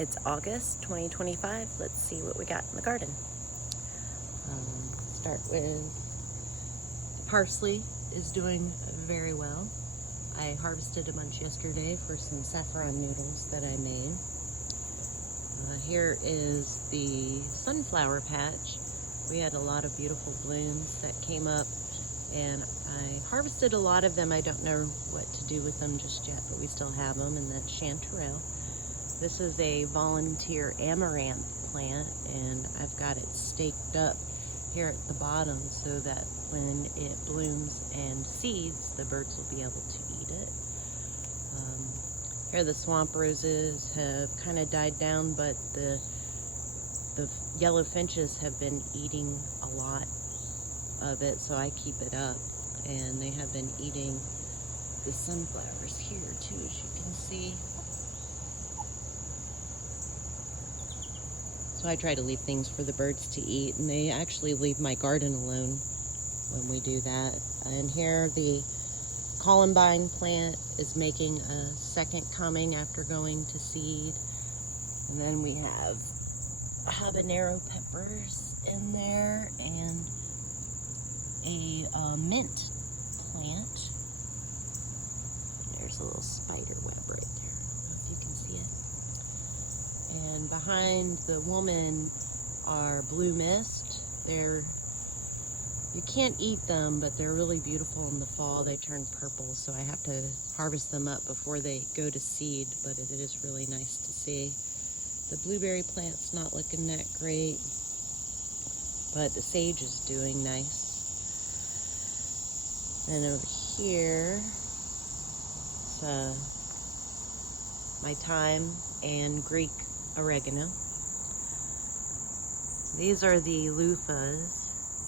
It's August 2025. Let's see what we got in the garden. Start with parsley is doing very well. I harvested a bunch yesterday for some saffron noodles that I made. Here is the sunflower patch. We had a lot of beautiful blooms that came up, and I harvested a lot of them. I don't know what to do with them just yet, but we still have them, and that's chanterelle. This is a volunteer amaranth plant, and I've got it staked up here at the bottom so that when it blooms and seeds, the birds will be able to eat it. Here the swamp roses have kind of died down, but the yellow finches have been eating a lot of it, so I keep it up. And they have been eating the sunflowers here too, as you can see. So I try to leave things for the birds to eat, and they actually leave my garden alone when we do that. And here the columbine plant is making a second coming after going to seed. And then we have habanero peppers in there and a mint plant. There's a little spider web right there. I don't know if you can see it. And behind the woman are blue mist. You can't eat them, but they're really beautiful in the fall. They turn purple, so I have to harvest them up before they go to seed, but it is really nice to see. The blueberry plant's not looking that great, but the sage is doing nice. And over here, it's my thyme and Greek oregano. These are the loofahs.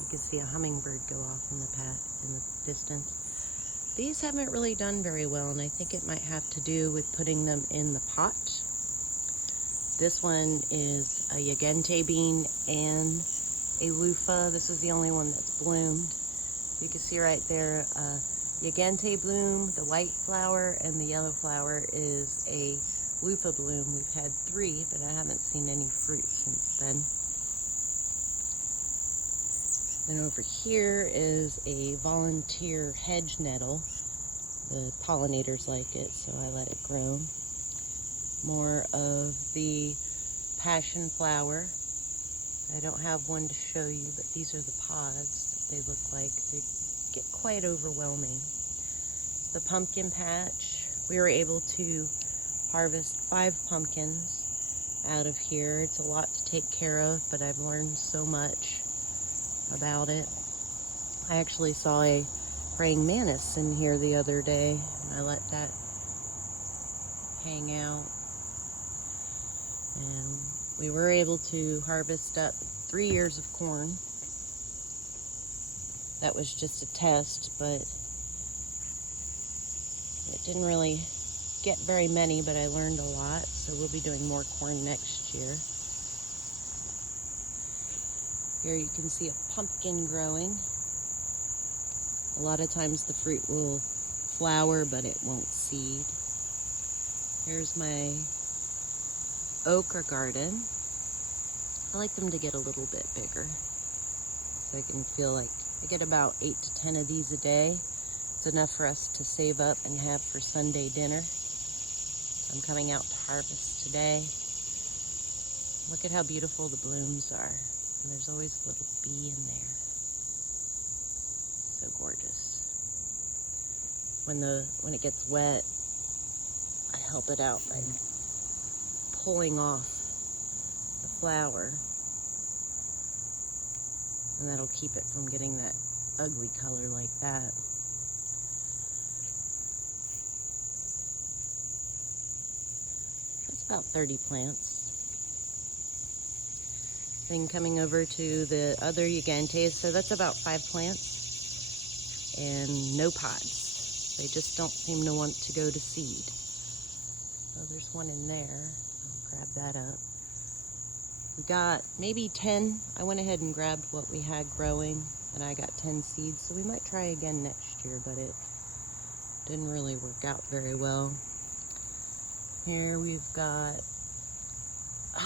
You can see a hummingbird go off in the distance. These haven't really done very well, and I think it might have to do with putting them in the pot. This one is a yagente bean and a loofah. This is the only one that's bloomed. You can see right there, yagente bloom, the white flower, and the yellow flower is a loofah bloom. We've had 3, but I haven't seen any fruit since then. And over here is a volunteer hedge nettle. The pollinators like it, so I let it grow. More of the passion flower. I don't have one to show you, but these are the pods that they look like. They get quite overwhelming. The pumpkin patch. We were able to harvest 5 pumpkins out of here. It's a lot to take care of, but I've learned so much about it. I actually saw a praying mantis in here the other day, and I let that hang out. And we were able to harvest up 3 ears of corn. That was just a test, but it didn't really get very many, but I learned a lot, so we'll be doing more corn next year. Here you can see a pumpkin growing. A lot of times the fruit will flower, but it won't seed. Here's my okra garden. I like them to get a little bit bigger, so I can feel like I get about 8 to 10 of these a day. It's enough for us to save up and have for Sunday dinner. I'm coming out to harvest today. Look at how beautiful the blooms are. And there's always a little bee in there. So gorgeous. When it gets wet, I help it out by pulling off the flower. And that'll keep it from getting that ugly color like that. That's about 30 plants. Then coming over to the other Yagantes, so that's about 5 plants and no pods. They just don't seem to want to go to seed. Oh, there's one in there. I'll grab that up. We got maybe 10. I went ahead and grabbed what we had growing, and I got 10 seeds, so we might try again next year, but it didn't really work out very well. Here we've got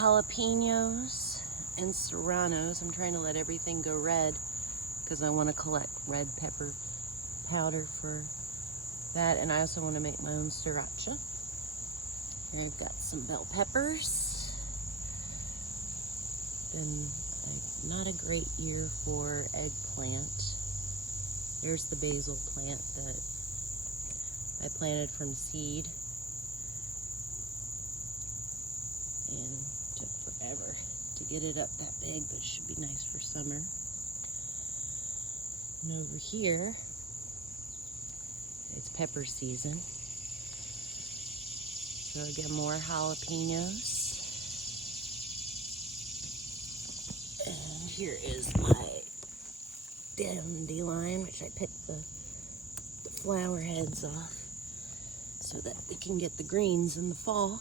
jalapenos and serranos. I'm trying to let everything go red because I want to collect red pepper powder for that, and I also want to make my own sriracha. Here I've got some bell peppers. Been not a great year for eggplant. There's the basil plant that I planted from seed and took forever to get it up that big, but it should be nice for summer. And over here, it's pepper season. So again, more jalapenos. And here is my dandelion, which I picked the flower heads off so that we can get the greens in the fall.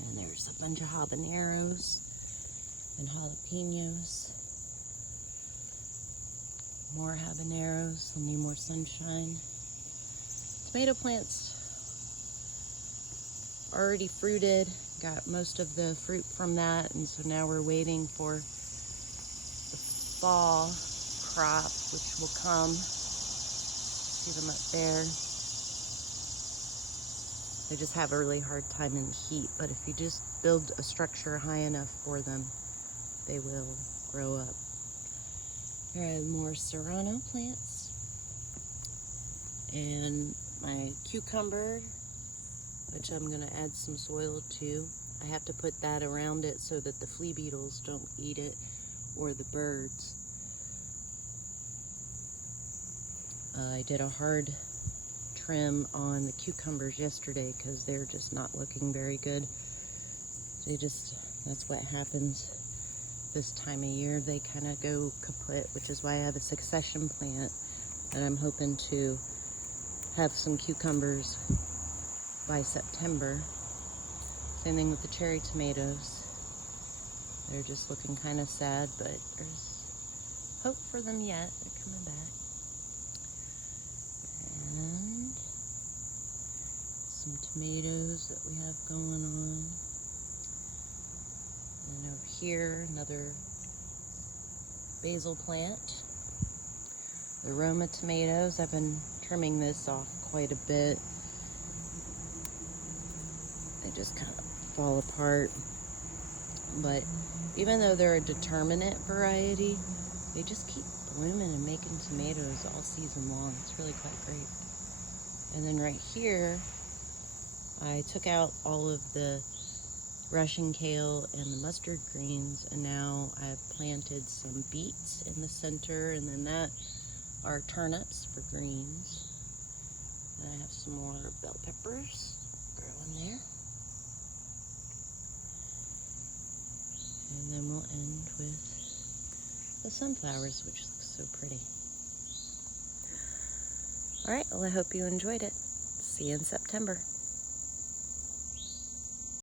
And there's a bunch of habaneros and jalapenos. More habaneros, will need more sunshine. Tomato plants already fruited, got most of the fruit from that, and so now we're waiting for the fall crop, which will come. See them up there. They just have a really hard time in the heat, but if you just build a structure high enough for them, they will grow up. Here I have more serrano plants and my cucumber, which I'm going to add some soil to. I have to put that around it so that the flea beetles don't eat it or the birds. I did a hard trim on the cucumbers yesterday because they're just not looking very good. That's what happens this time of year. They kind of go kaput, which is why I have a succession plant that I'm hoping to have some cucumbers by September. Same thing with the cherry tomatoes. They're just looking kind of sad, but there's hope for them yet. They're coming back. And some tomatoes that we have going on. And over here, another basil plant. The Roma tomatoes, I've been trimming this off quite a bit. They just kind of fall apart. But even though they're a determinate variety, they just keep blooming and making tomatoes all season long. It's really quite great. And then right here, I took out all of the Russian kale and the mustard greens, and now I've planted some beets in the center, and then that are turnips for greens. And I have some more bell peppers growing there. And then we'll end with the sunflowers, which look so pretty. All right, well, I hope you enjoyed it. See you in September.